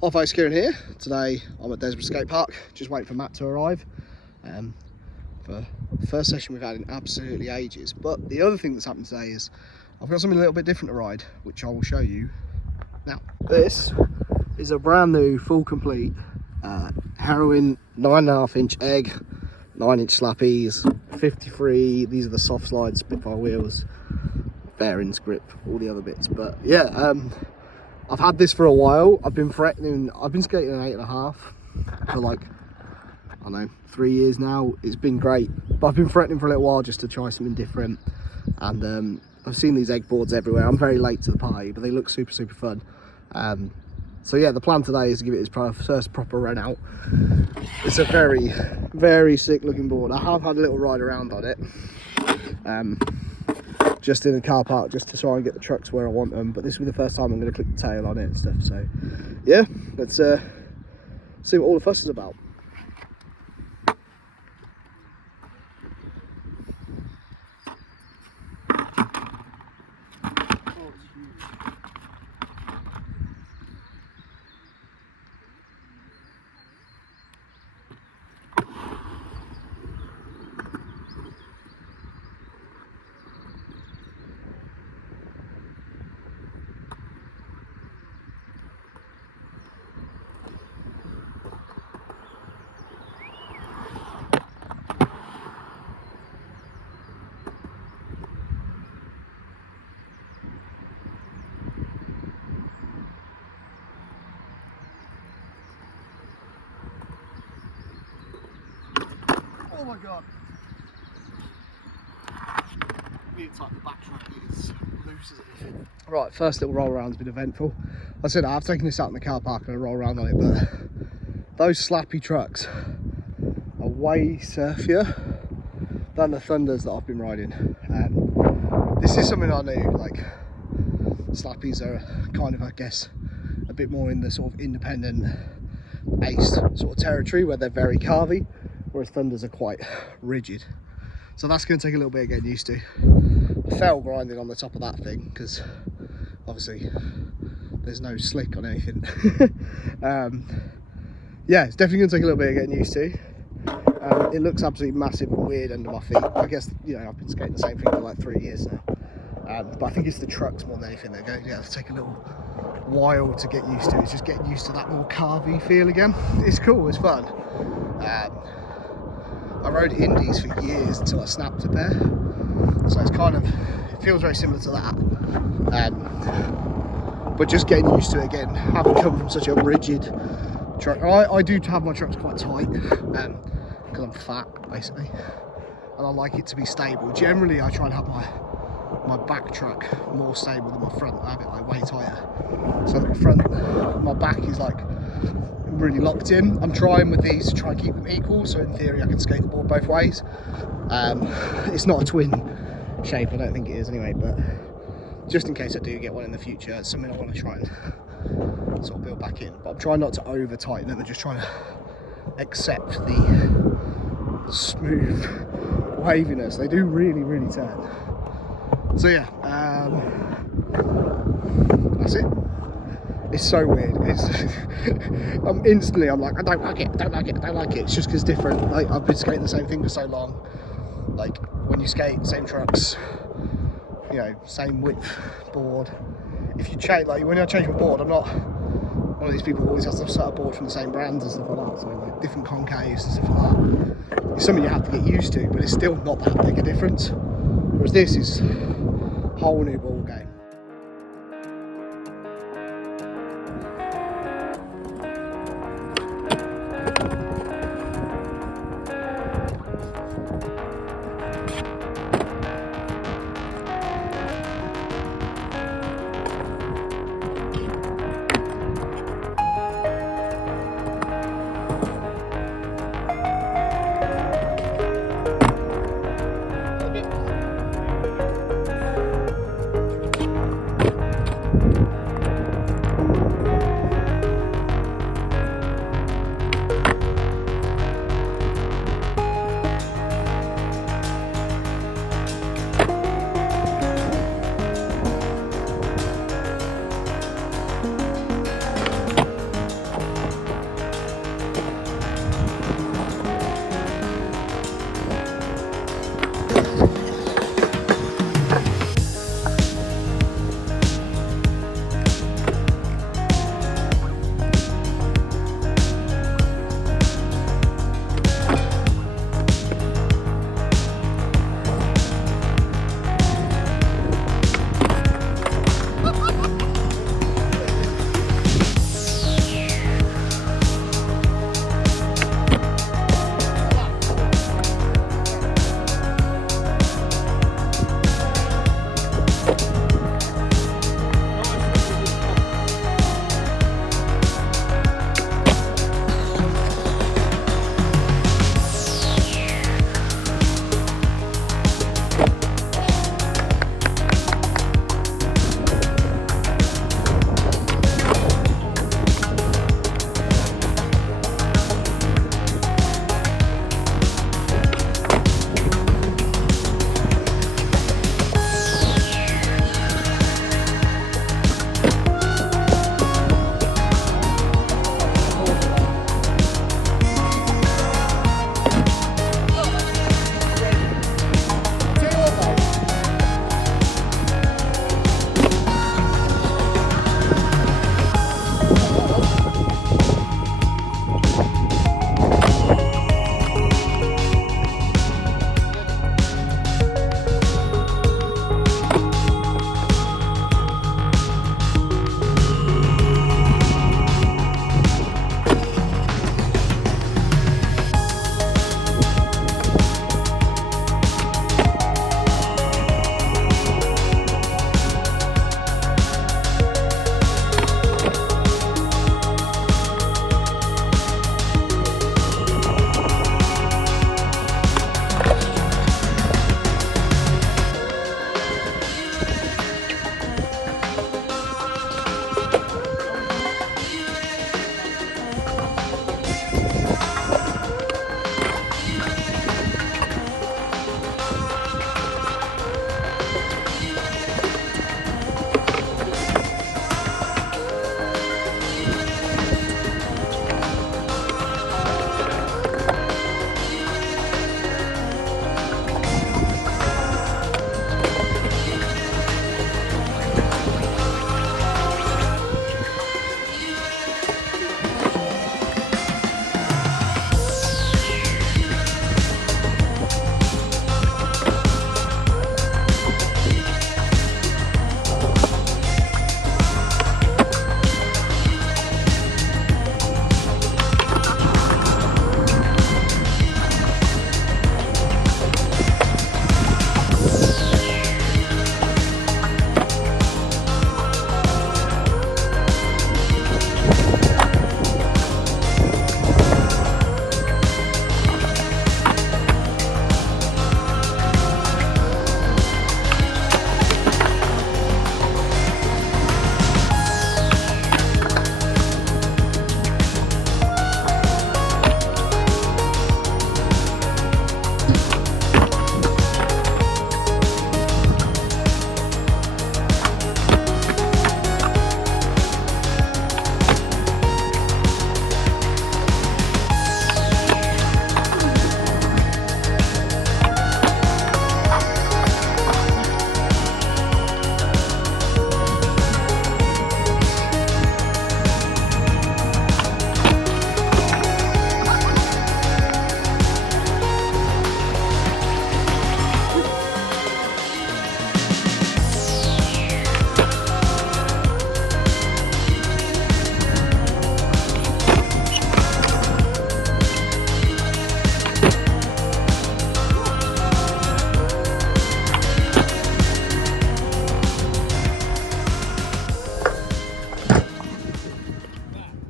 Hi folks, Kieran here. Today I'm at Desborough Skate Park, just waiting for Matt to arrive for the first session we've had in absolutely ages. But the other thing that's happened today is I've got something a little bit different to ride, which I will show you now. This is a brand new, full complete Heroin 9.5-inch egg, 9-inch slappies, 53. These are the soft slide Spitfire wheels, bearings, grip, all the other bits. But yeah, I've had this for a while. I've been skating an 8.5 for like, I don't know, 3 years now. It's been great, but I've been threatening for a little while just to try something different. And I've seen these egg boards everywhere. I'm very late to the party, but they look super fun. So yeah, the plan today is to give it its first proper run out. It's a very sick looking board. I have had a little ride around on it. Just in the car park, just to try and get the trucks where I want them, but this will be the first time I'm going to click the tail on it and stuff. So yeah, let's see what all the fuss is about. Oh my god. It's like the backtrack is loose as anything. Right, first little roll around's been eventful. Like I said, I've taken this out in the car park and I roll around on it, but those Slappy Trucks are way surfier than the Thunders that I've been riding. And this is something I knew, like Slappies are kind of, I guess, a bit more in the sort of independent ace sort of territory where they're very carvy, whereas Thunders are quite rigid. So that's going to take a little bit of getting used to. I fell grinding on the top of that thing because obviously there's no slick on anything. Yeah, it's definitely going to take a little bit of getting used to. It looks absolutely massive and weird under my feet. I guess, you know, I've been skating the same thing for like 3 years now. But I think it's the trucks more than anything that go, yeah, it'll take a little while to get used to. It's just getting used to that more carvy feel again. It's cool, it's fun. I rode indies for years until I snapped a pair, so it's kind of, it feels very similar to that, but just getting used to it again, having come from such a rigid truck. I do have my trucks quite tight because I'm fat basically, and I like it to be stable. Generally I try and have my back truck more stable than my front. I have it like way tighter, so the front, my back is like really locked in. I'm trying with these to try and keep them equal, so in theory I can skate the board both ways. It's not a twin shape, I don't think it is anyway, but just in case I do get one in the future, it's something I want to try and sort of build back in. But I'm trying not to over tighten them, I'm just trying to accept the smooth waviness. They do really turn. So yeah, that's it. It's so weird. It's I'm like, I don't like it. It's just because different. Like, I've been skating the same thing for so long. Like when you skate same trucks, you know, same width board. If you change, like when I change my board, I'm not one of these people who always has to set a board from the same brands and stuff like that. So like different concaves and stuff like that. It's something you have to get used to, but it's still not that big a difference. Whereas this is a whole new ball game.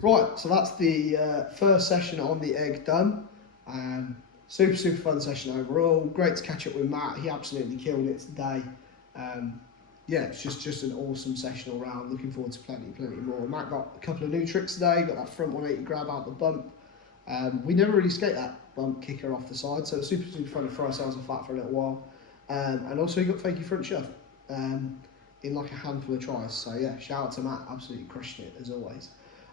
Right, so that's the first session on the egg done. Super fun session overall. Great to catch up with Matt. He absolutely killed it today. Yeah, it's just an awesome session all round. Looking forward to plenty more. Matt got a couple of new tricks today. Got that front 180 grab out the bump. We never really skate that bump kicker off the side, so it's super fun to throw ourselves on flat for a little while. And also he got fakey front shove in like a handful of tries. So yeah, shout out to Matt, absolutely crushing it as always.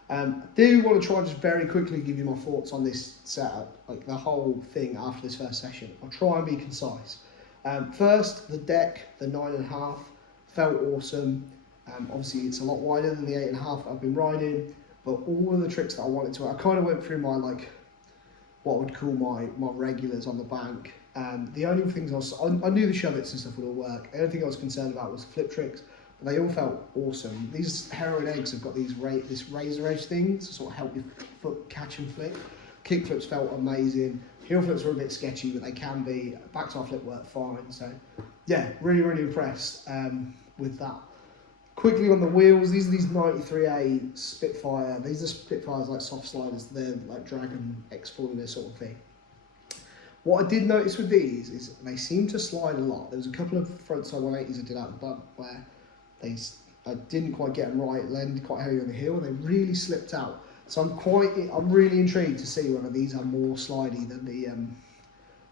I do want to try and just very quickly give you my thoughts on this setup, like the whole thing after this first session. I'll try and be concise. First, the deck, the 9.5, felt awesome. Obviously it's a lot wider than the 8.5 that I've been riding, but all of the tricks that I wanted to, I kind of went through my like, what I would call my regulars on the bank. The only things I knew the shove-its and stuff would all work. The only thing I was concerned about was flip tricks. But they all felt awesome. These Heroin Eggs have got this razor edge thing to sort of help your foot catch and flip. Kick flips felt amazing. Heel flips were a bit sketchy, but they can be. Back to our flip worked fine. So yeah, really impressed with that. Quickly on the wheels, these are these 93A Spitfire. These are Spitfires like soft sliders. They're like Dragon X Formula sort of thing. What I did notice with these is they seem to slide a lot. There was a couple of frontside 180s I did out the bump where I didn't quite get them right, landed quite heavy on the heel, and they really slipped out. So I'm really intrigued to see whether these are more slidey than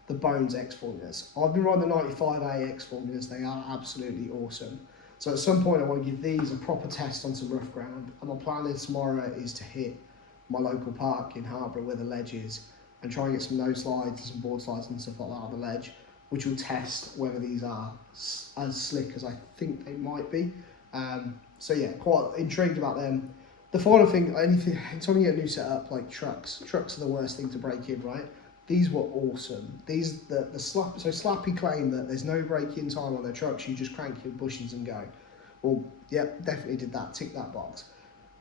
the Bones X Formulas. I've been riding the 95A X Formulas, they are absolutely awesome. So at some point I want to give these a proper test on some rough ground, and my plan tomorrow is to hit my local park in Harborough where the ledge is, and try and get some nose slides and some board slides and stuff like that on the ledge, which will test whether these are as slick as I think they might be. So yeah, quite intrigued about them. The final thing, anytime you get a new setup like trucks are the worst thing to break in, right? These were awesome. These, the Slappy claim that there's no break-in time on their trucks, you just crank your bushings and go. Well, yep, definitely did that, tick that box.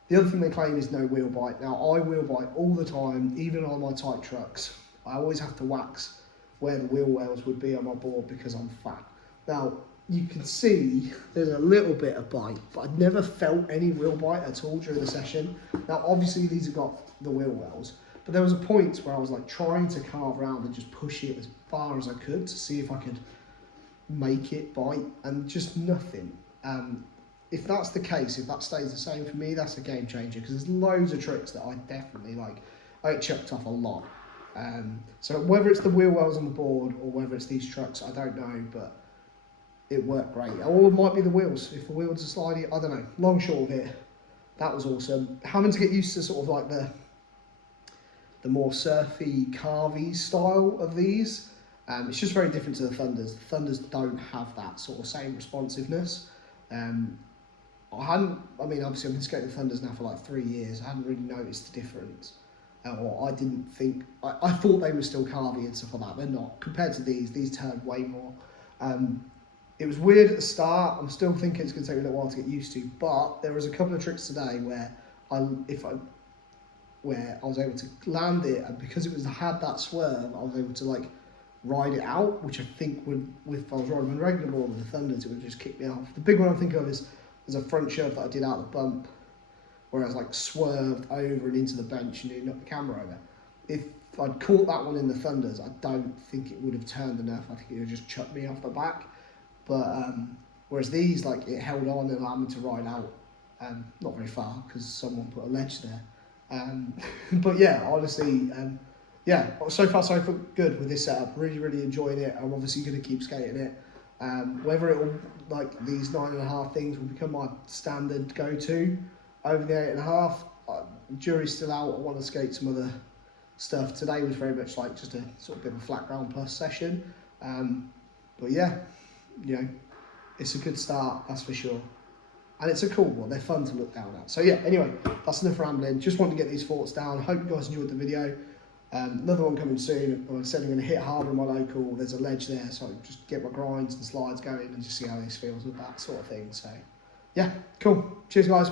The other thing they claim is no wheel bite. Now, I wheel bite all the time, even on my tight trucks. I always have to wax where the wheel wells would be on my board because I'm fat. Now, you can see there's a little bit of bite, but I never felt any wheel bite at all during the session. Now, obviously, these have got the wheel wells, but there was a point where I was like trying to carve around and just push it as far as I could to see if I could make it bite, and just nothing. If that's the case, if that stays the same for me, that's a game changer, because there's loads of tricks that I definitely like. I get chucked off a lot. So whether it's the wheel wells on the board or whether it's these trucks, I don't know, but it worked great. Or it might be the wheels. If the wheels are sliding, I don't know. Long short of it, that was awesome. Having to get used to sort of like the more surfy, carvy style of these. It's just very different to the Thunders. The Thunders don't have that sort of same responsiveness. Obviously I've been skating the Thunders now for like 3 years. I hadn't really noticed the difference. Or I didn't think, I thought they were still carvy and stuff like that. They're not. Compared to these turned way more. It was weird at the start. I'm still thinking it's going to take me a little while to get used to, but there was a couple of tricks today where I was able to land it, and because had that swerve, I was able to like ride it out, which I think if I was riding on regular board with the Thunders, it would just kick me off. The big one I'm thinking of is a front shove that I did out the bump, where I was like swerved over and into the bench and nearly knocked the camera over. If I'd caught that one in the Thunders, I don't think it would have turned enough. I think it would have just chucked me off the back. But whereas these, like, it held on and allowed me to ride out, not very far because someone put a ledge there. But yeah, honestly, so far so good with this setup. Really enjoying it. I'm obviously going to keep skating it. Whether it will, like, these 9.5 things will become my standard go-to over the 8.5, jury's still out. I want to skate some other stuff. Today was very much like just a sort of bit of a flat ground plus session. But yeah, you know, it's a good start, that's for sure. And it's a cool one, they're fun to look down at. So yeah, anyway, that's enough rambling. Just wanted to get these thoughts down. Hope you guys enjoyed the video. Another one coming soon. Like I said, I'm going to hit harder in my local. There's a ledge there, so I'll just get my grinds and slides going and just see how this feels with that sort of thing. So yeah, cool. Cheers, guys.